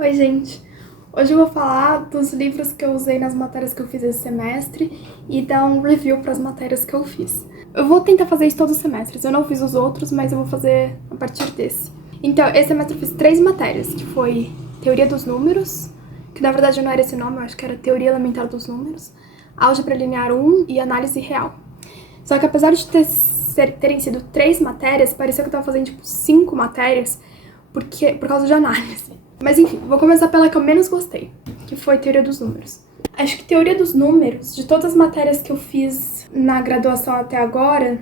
Oi, gente! Hoje eu vou falar dos livros que eu usei nas matérias que eu fiz esse semestre e dar um review para as matérias que eu fiz. Eu vou tentar fazer isso todos os semestres, eu não fiz os outros, mas eu vou fazer a partir desse. Então, esse semestre eu fiz 3 matérias, que foi Teoria dos Números, que na verdade não era esse nome, eu acho que era Teoria Elementar dos Números, Álgebra Linear 1 e Análise Real. Só que apesar de terem sido 3 matérias, parecia que eu tava fazendo tipo 5 matérias, por causa de análise. Mas enfim, vou começar pela que eu menos gostei, que foi Teoria dos Números. Acho que Teoria dos Números, de todas as matérias que eu fiz na graduação até agora,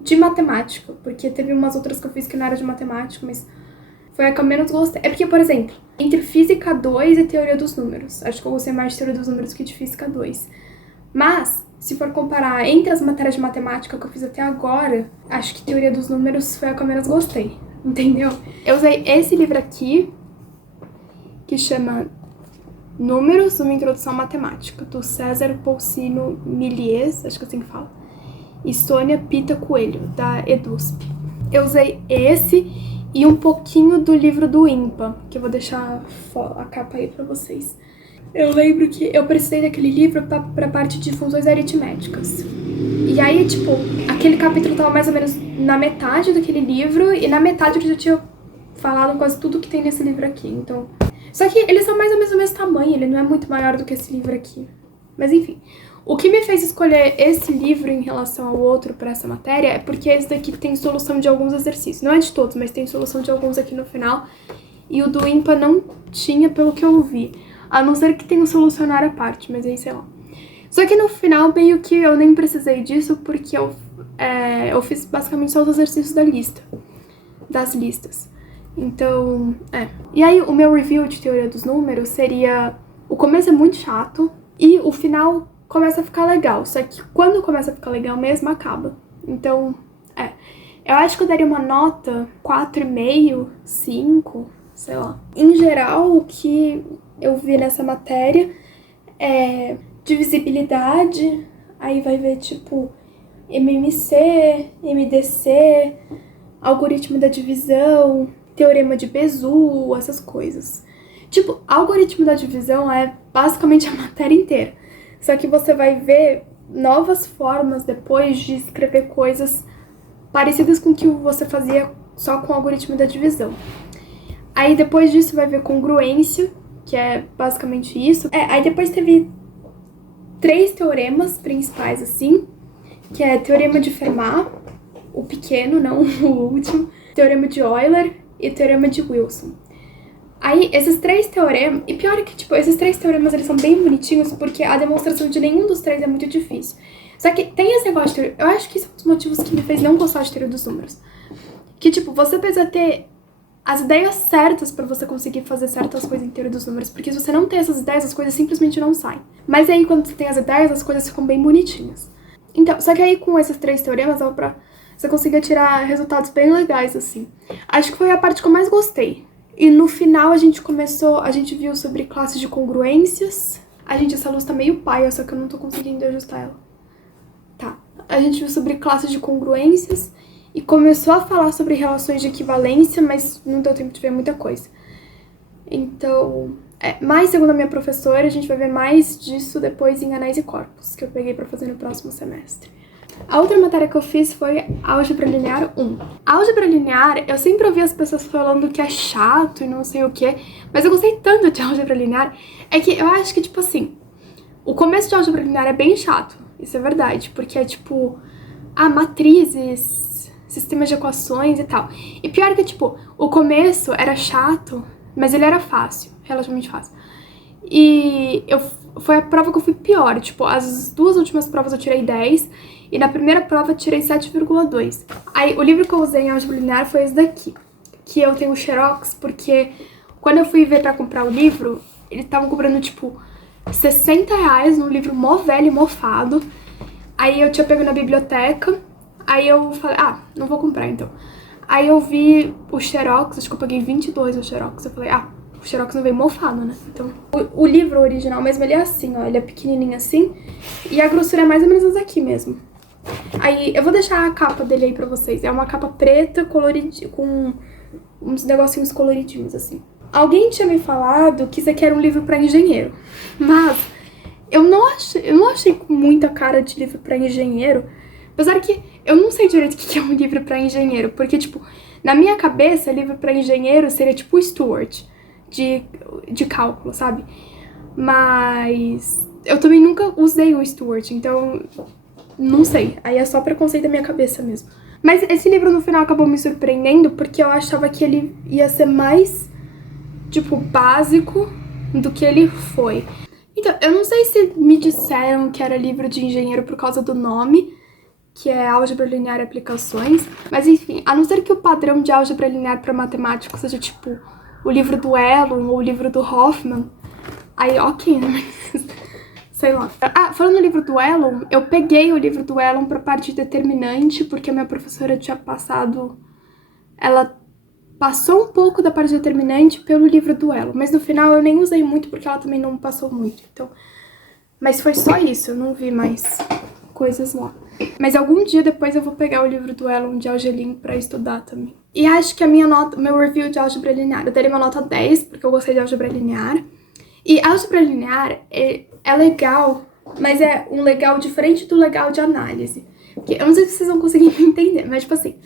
de matemática, porque teve umas outras que eu fiz que não era de matemática, mas foi a que eu menos gostei. É porque, por exemplo, entre Física 2 e Teoria dos Números, acho que eu gostei mais de Teoria dos Números que de Física 2. Mas, se for comparar entre as matérias de matemática que eu fiz até agora, acho que Teoria dos Números foi a que eu menos gostei, entendeu? Eu usei esse livro aqui, que chama Números, uma Introdução à Matemática, do César Poncino Milies, acho que é assim que fala, e Sônia Pita Coelho, da EDUSP. Eu usei esse e um pouquinho do livro do IMPA, que eu vou deixar a capa aí pra vocês. Eu lembro que eu precisei daquele livro pra parte de funções aritméticas. E aí, tipo, aquele capítulo tava mais ou menos na metade daquele livro, e na metade eu já tinha falado quase tudo que tem nesse livro aqui, então... Só que eles são mais ou menos do mesmo tamanho, ele não é muito maior do que esse livro aqui. Mas enfim, o que me fez escolher esse livro em relação ao outro para essa matéria é porque esse daqui tem solução de alguns exercícios. Não é de todos, mas tem solução de alguns aqui no final. E o do IMPA não tinha, pelo que eu vi. A não ser que tenha um solucionário à parte, mas aí sei lá. Só que no final, meio que eu nem precisei disso, porque eu fiz basicamente só os exercícios das listas. Então, E aí, o meu review de Teoria dos Números seria... O começo é muito chato e o final começa a ficar legal. Só que quando começa a ficar legal mesmo, acaba. Então, Eu acho que eu daria uma nota 4,5, 5, sei lá. Em geral, o que eu vi nessa matéria é divisibilidade, aí vai ver, tipo, MMC, MDC, algoritmo da divisão... Teorema de Bezout, essas coisas. Tipo, algoritmo da divisão é basicamente a matéria inteira. Só que você vai ver novas formas depois de escrever coisas parecidas com o que você fazia só com o algoritmo da divisão. Aí depois disso vai ver congruência, que é basicamente isso. Aí depois teve 3 teoremas principais, assim, que é Teorema de Fermat, o pequeno, não o último, Teorema de Euler, e o Teorema de Wilson. Aí, esses 3 teoremas... E pior é que, tipo, esses 3 teoremas, eles são bem bonitinhos, porque a demonstração de nenhum dos 3 é muito difícil. Só que tem esse negócio de teoria... Eu acho que isso é um dos motivos que me fez não gostar de Teoria dos Números. Que, tipo, você precisa ter as ideias certas pra você conseguir fazer certas coisas em Teoria dos Números. Porque se você não tem essas ideias, as coisas simplesmente não saem. Mas aí, quando você tem as ideias, as coisas ficam bem bonitinhas. Então, só que aí, com esses 3 teoremas, dá pra... Você conseguia tirar resultados bem legais, assim. Acho que foi a parte que eu mais gostei. E no final a gente viu sobre classes de congruências. Essa luz tá meio paia, só que eu não tô conseguindo ajustar ela. Tá. A gente viu sobre classes de congruências e começou a falar sobre relações de equivalência, mas não deu tempo de ver muita coisa. Então, mas segundo a minha professora, a gente vai ver mais disso depois em Anéis e Corpos, que eu peguei pra fazer no próximo semestre. A outra matéria que eu fiz foi Álgebra Linear 1. Álgebra Linear, eu sempre ouvi as pessoas falando que é chato e não sei o que, mas eu gostei tanto de Álgebra Linear, é que eu acho que, tipo assim, o começo de Álgebra Linear é bem chato, isso é verdade, porque é tipo, matrizes, sistemas de equações e tal. E pior que, tipo, o começo era chato, mas ele era fácil, relativamente fácil. E foi a prova que eu fui pior, tipo, as 2 últimas provas eu tirei 10, e na primeira prova eu tirei 7,2. Aí o livro que eu usei em Álgebra Linear foi esse daqui, que eu tenho o xerox, porque quando eu fui ver pra comprar o livro, eles estavam cobrando, tipo, R$60 num livro mó velho e mofado. Aí eu tinha pego na biblioteca, aí eu falei, não vou comprar então. Aí eu vi o xerox, acho que eu paguei 22 no xerox, eu falei, o xerox não veio mofado, né? Então, o livro original mesmo, ele é assim, ó, ele é pequenininho assim, e a grossura é mais ou menos essa aqui mesmo. Aí, eu vou deixar a capa dele aí pra vocês. É uma capa preta, colorida, com uns negocinhos coloridinhos, assim. Alguém tinha me falado que isso aqui era um livro pra engenheiro, mas eu não achei com muita cara de livro pra engenheiro, apesar que eu não sei direito o que é um livro pra engenheiro, porque, tipo, na minha cabeça, livro pra engenheiro seria tipo o Stuart, de cálculo, sabe? Mas eu também nunca usei o Stuart, então não sei, aí é só preconceito da minha cabeça mesmo. Mas esse livro no final acabou me surpreendendo porque eu achava que ele ia ser mais, tipo, básico do que ele foi. Então, eu não sei se me disseram que era livro de engenheiro por causa do nome, que é Álgebra Linear e Aplicações, mas enfim, a não ser que o padrão de álgebra linear para matemático seja, tipo, o livro do Elon ou o livro do Hoffman, aí ok, né? Sei lá. Ah, falando no livro do Elon, eu peguei o livro do Elon pra parte determinante, porque a minha professora tinha passado... Ela passou um pouco da parte determinante pelo livro do Elon, mas no final eu nem usei muito, porque ela também não passou muito, então... Mas foi só isso, eu não vi mais coisas lá. Mas algum dia depois eu vou pegar o livro do Elon de Algelin pra estudar também. E acho que a minha nota, meu review de álgebra linear, eu daria uma nota 10, porque eu gostei de álgebra linear. E álgebra linear é legal, mas é um legal diferente do legal de análise. Porque eu não sei se vocês vão conseguir me entender, mas tipo assim,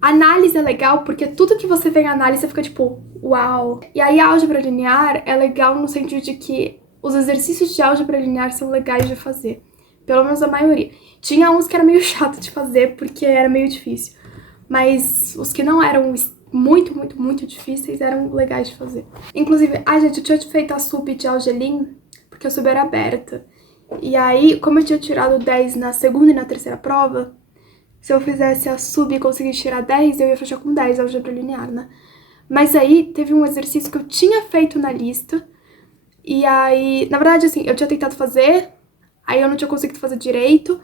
análise é legal porque tudo que você vê em análise você fica tipo, uau. E aí a álgebra linear é legal no sentido de que os exercícios de álgebra linear são legais de fazer. Pelo menos a maioria. Tinha uns que era meio chato de fazer porque era meio difícil. Mas os que não eram muito difíceis eram legais de fazer. Inclusive, gente, eu tinha feito a sub de Algelin porque a sub era aberta. E aí, como eu tinha tirado 10 na segunda e na terceira prova, se eu fizesse a sub e conseguisse tirar 10, eu ia fechar com 10 a álgebra linear, né? Mas aí, teve um exercício que eu tinha feito na lista, e aí, na verdade, assim, eu tinha tentado fazer, aí eu não tinha conseguido fazer direito,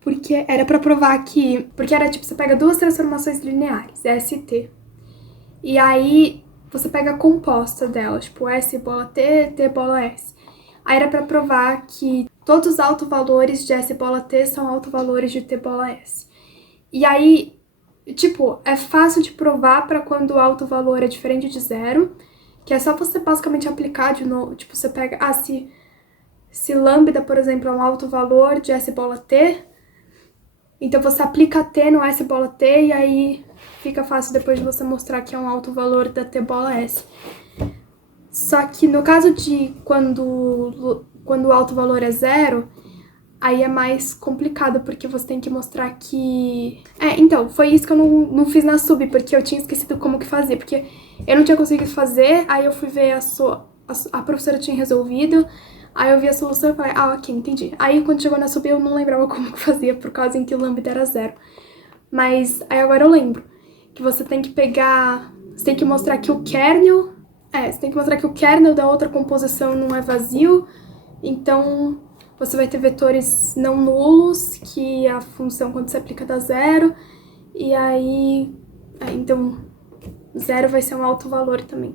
porque era pra provar que... Porque era tipo, você pega duas transformações lineares, S e T. E aí, você pega a composta delas, tipo, S bola T, T bola S. Aí era pra provar que todos os autovalores de S bola T são autovalores de T bola S. E aí, tipo, é fácil de provar pra quando o autovalor é diferente de zero, que é só você basicamente aplicar de novo. Tipo, você pega... se lambda, por exemplo, é um autovalor de S bola T, então você aplica T no S bola T e aí fica fácil depois de você mostrar que é um autovalor da T bola S. Só que no caso de quando o autovalor é zero, aí é mais complicado, porque você tem que mostrar que... então, foi isso que eu não fiz na sub, porque eu tinha esquecido como que fazia, porque eu não tinha conseguido fazer, aí eu fui ver a professora tinha resolvido, aí eu vi a solução e falei, ok, entendi. Aí quando chegou na sub eu não lembrava como que fazia, por causa em que o lambda era zero. Mas aí agora eu lembro, que você tem que pegar... Você tem que mostrar que o kernel... você tem que mostrar que o kernel da outra composição não é vazio, então você vai ter vetores não nulos, que a função quando você aplica dá zero, e aí... então, zero vai ser um alto valor também.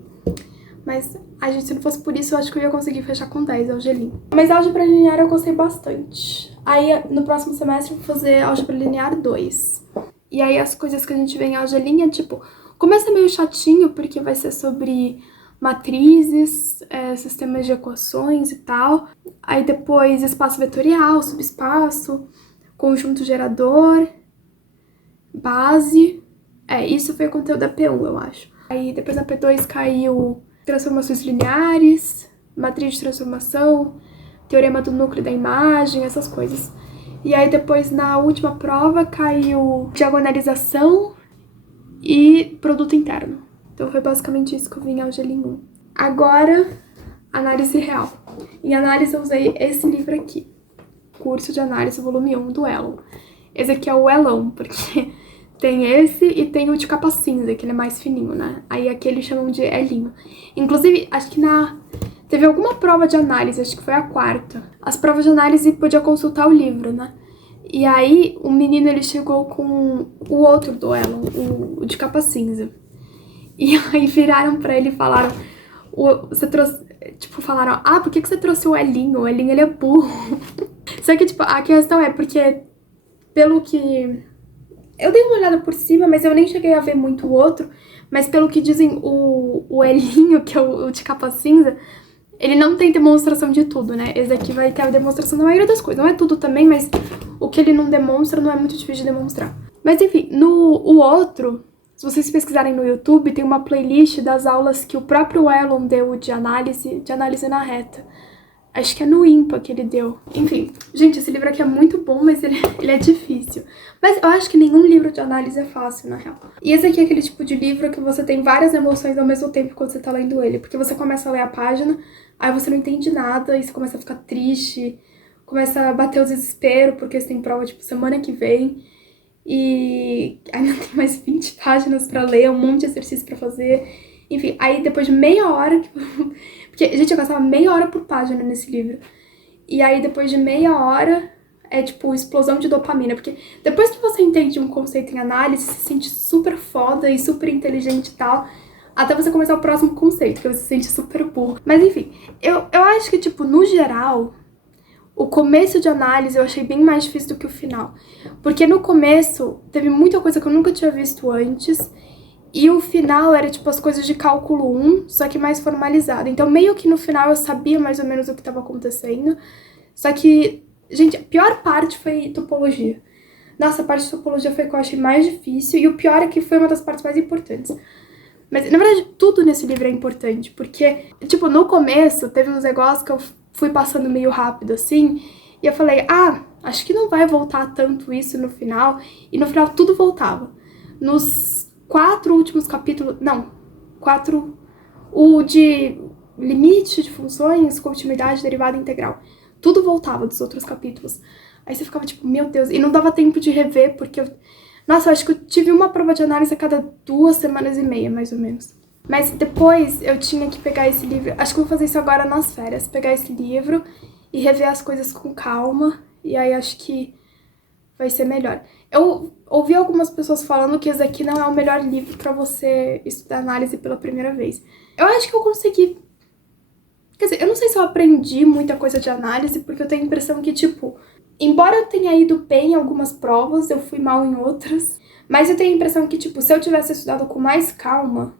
Mas, gente, se não fosse por isso, eu acho que eu ia conseguir fechar com 10 Algelin. Mas a álgebra linear eu gostei bastante. Aí, no próximo semestre, eu vou fazer álgebra linear 2. E aí, as coisas que a gente vê em Algelin é, tipo... Começa meio chatinho, porque vai ser sobre matrizes, sistemas de equações e tal. Aí depois espaço vetorial, subespaço, conjunto gerador, base. Isso foi o conteúdo da P1, eu acho. Aí depois na P2 caiu transformações lineares, matriz de transformação, teorema do núcleo da imagem, essas coisas. E aí depois na última prova caiu diagonalização e produto interno. Então foi basicamente isso que eu vi em Algelin 1. Agora, análise real. Em análise eu usei esse livro aqui, Curso de Análise, volume 1, do Elon. Esse aqui é o Elon, porque tem esse e tem o de capa cinza, que ele é mais fininho, né? Aí aqui eles chamam de Elinho. Inclusive, acho que teve alguma prova de análise, acho que foi a quarta. As provas de análise podia consultar o livro, né? E aí, o menino, ele chegou com o outro do Elon, o de capa cinza. E aí viraram pra ele e falaram, você trouxe, tipo, falaram, por que você trouxe o Elinho? O Elinho, ele é burro. Só que, tipo, a questão é porque, pelo que... Eu dei uma olhada por cima, mas eu nem cheguei a ver muito o outro, Mas pelo que dizem, o Elinho, que é o de capa cinza, ele não tem demonstração de tudo, né? Esse aqui vai ter a demonstração da maioria das coisas. Não é tudo também, mas o que ele não demonstra não é muito difícil de demonstrar. Mas enfim, o outro, se vocês pesquisarem no YouTube, tem uma playlist das aulas que o próprio Elon deu de análise na reta. Acho que é no IMPA que ele deu. Enfim, gente, esse livro aqui é muito bom, mas ele é difícil. Mas eu acho que nenhum livro de análise é fácil, na real. E esse aqui é aquele tipo de livro que você tem várias emoções ao mesmo tempo quando você tá lendo ele. Porque você começa a ler a página, aí você não entende nada, e você começa a ficar triste, começa a bater o desespero, porque você tem prova, tipo, semana que vem. E ainda tem mais 20 páginas pra ler, um monte de exercício pra fazer. Enfim, aí depois de meia hora... Porque, gente, eu gastava meia hora por página nesse livro. E aí, depois de meia hora, é tipo explosão de dopamina. Porque depois que você entende um conceito em análise, você se sente super foda e super inteligente e tal. Até você começar o próximo conceito, que você se sente super burro. Mas enfim, eu acho que, tipo, no geral, o começo de análise eu achei bem mais difícil do que o final. Porque no começo, teve muita coisa que eu nunca tinha visto antes. E o final era, tipo, as coisas de cálculo 1, só que mais formalizado. Então, meio que no final eu sabia mais ou menos o que estava acontecendo. Só que, gente, a pior parte foi topologia. Nossa, a parte de topologia foi a que eu achei mais difícil. E o pior é que foi uma das partes mais importantes. Mas, na verdade, tudo nesse livro é importante. Porque, tipo, no começo, teve uns negócios que eu fui passando meio rápido, assim. E eu falei, acho que não vai voltar tanto isso no final. E no final tudo voltava. Nos 4 últimos capítulos, não, 4, o de limite de funções, continuidade, derivada integral, tudo voltava dos outros capítulos. Aí você ficava tipo, meu Deus, e não dava tempo de rever, porque nossa, eu acho que eu tive uma prova de análise a cada 2 semanas e meia, mais ou menos. Mas depois eu tinha que pegar esse livro, acho que eu vou fazer isso agora nas férias, pegar esse livro e rever as coisas com calma, e aí acho que vai ser melhor. Eu ouvi algumas pessoas falando que esse aqui não é o melhor livro pra você estudar análise pela primeira vez. Eu acho que eu consegui... Quer dizer, eu não sei se eu aprendi muita coisa de análise, porque eu tenho a impressão que, tipo... Embora eu tenha ido bem em algumas provas, eu fui mal em outras. Mas eu tenho a impressão que, tipo, se eu tivesse estudado com mais calma,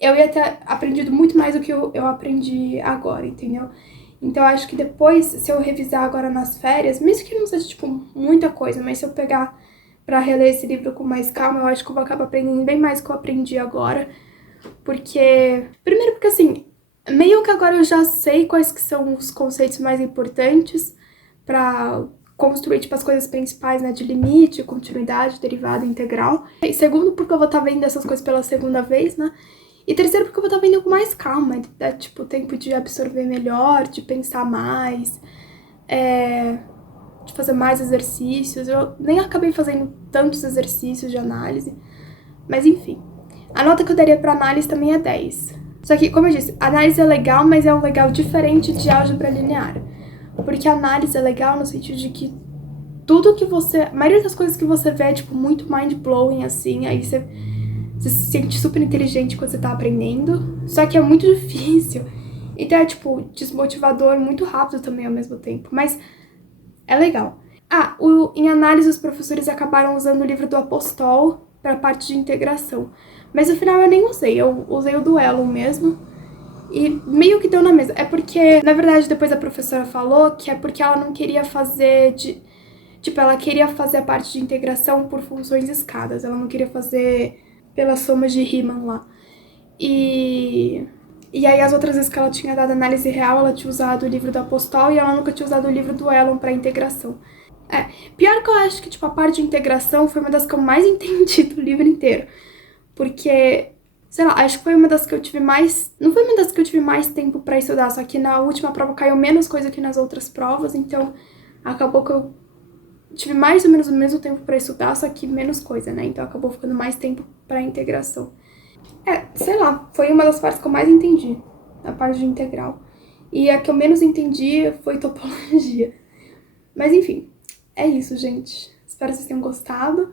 eu ia ter aprendido muito mais do que eu aprendi agora, entendeu? Então, eu acho que depois, se eu revisar agora nas férias, mesmo que não seja, tipo, muita coisa, mas se eu pegar pra reler esse livro com mais calma, eu acho que eu vou acabar aprendendo bem mais do que eu aprendi agora. Porque... Primeiro porque, assim, meio que agora eu já sei quais que são os conceitos mais importantes pra construir, tipo, as coisas principais, né, de limite, continuidade, derivada, integral. E segundo, porque eu vou estar vendo essas coisas pela segunda vez, né? E terceiro, porque eu vou estar vendo com mais calma, dá, tipo, tempo de absorver melhor, de pensar mais, de fazer mais exercícios. Eu nem acabei fazendo tantos exercícios de análise, mas enfim. A nota que eu daria pra análise também é 10. Só que, como eu disse, análise é legal, mas é um legal diferente de álgebra linear. Porque a análise é legal no sentido de que tudo que você... A maioria das coisas que você vê é, tipo, muito mind-blowing, assim, aí você se sente super inteligente quando você tá aprendendo, só que é muito difícil. Então é, tipo, desmotivador muito rápido também ao mesmo tempo, mas é legal. Em análise os professores acabaram usando o livro do Apostol pra parte de integração, mas no final eu nem usei, eu usei o do Elon mesmo, e meio que deu na mesa. É porque, na verdade, depois a professora falou que é porque ela não queria fazer Tipo, ela queria fazer a parte de integração por funções escadas, ela não queria fazer pelas somas de Riemann lá. E aí as outras vezes que ela tinha dado análise real, ela tinha usado o livro do Apostol e ela nunca tinha usado o livro do Elon pra integração. Pior que eu acho que, tipo, a parte de integração foi uma das que eu mais entendi do livro inteiro. Porque, sei lá, acho que foi uma das que eu tive mais... Não foi uma das que eu tive mais tempo pra estudar, só que na última prova caiu menos coisa que nas outras provas, então acabou que eu tive mais ou menos o mesmo tempo pra estudar, só que menos coisa, né? Então acabou ficando mais tempo pra integração. Sei lá, foi uma das partes que eu mais entendi, a parte de integral. E a que eu menos entendi foi topologia. Mas enfim, é isso, gente. Espero que vocês tenham gostado.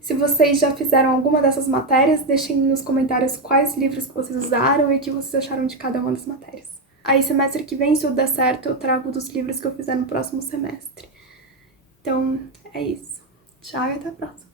Se vocês já fizeram alguma dessas matérias, deixem nos comentários quais livros que vocês usaram e o que vocês acharam de cada uma das matérias. Aí, semestre que vem, se tudo der certo, eu trago dos livros que eu fizer no próximo semestre. Então, é isso. Tchau e até a próxima.